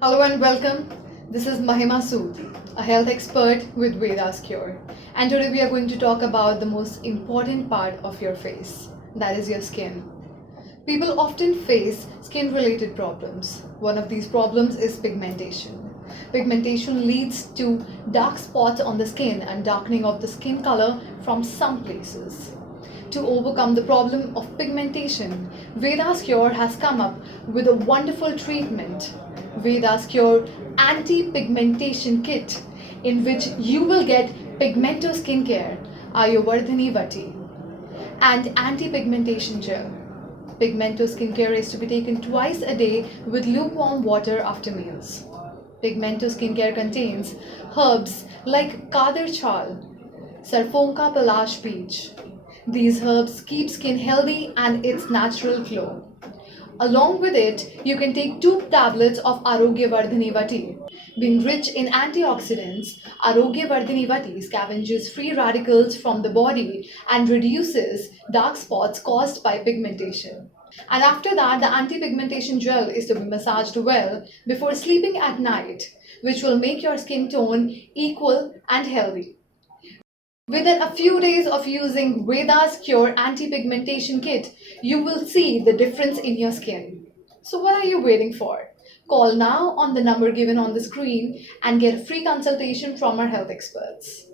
Hello and welcome. This is Mahima Sood, a health expert with Vedas Cure. And today we are going to talk about the most important part of your face, that is your skin. People often face skin related problems. One of these problems is pigmentation. Pigmentation leads to dark spots on the skin and darkening of the skin color from some places. To overcome the problem of pigmentation, Vedas Cure has come up with a wonderful treatment, Vedas Cure AntiPigmentation Kit, in which you will get Pigmento Skincare, Ayurvardhani Vati, and Anti-Pigmentation Gel. Pigmento skincare is to be taken twice a day with lukewarm water after meals. Pigmento skincare contains herbs like Kadar Chal, Sarfonka Palash Peach. These herbs keep skin healthy and its natural glow. Along with it, you can take 2 tablets of Arogya Vardhani Vati. Being rich in antioxidants, Arogya Vardhani Vati scavenges free radicals from the body and reduces dark spots caused by pigmentation. And after that, the anti-pigmentation gel is to be massaged well before sleeping at night, which will make your skin tone equal and healthy. Within a few days of using Vedas Cure Anti-Pigmentation Kit, you will see the difference in your skin. So what are you waiting for? Call now on the number given on the screen and get a free consultation from our health experts.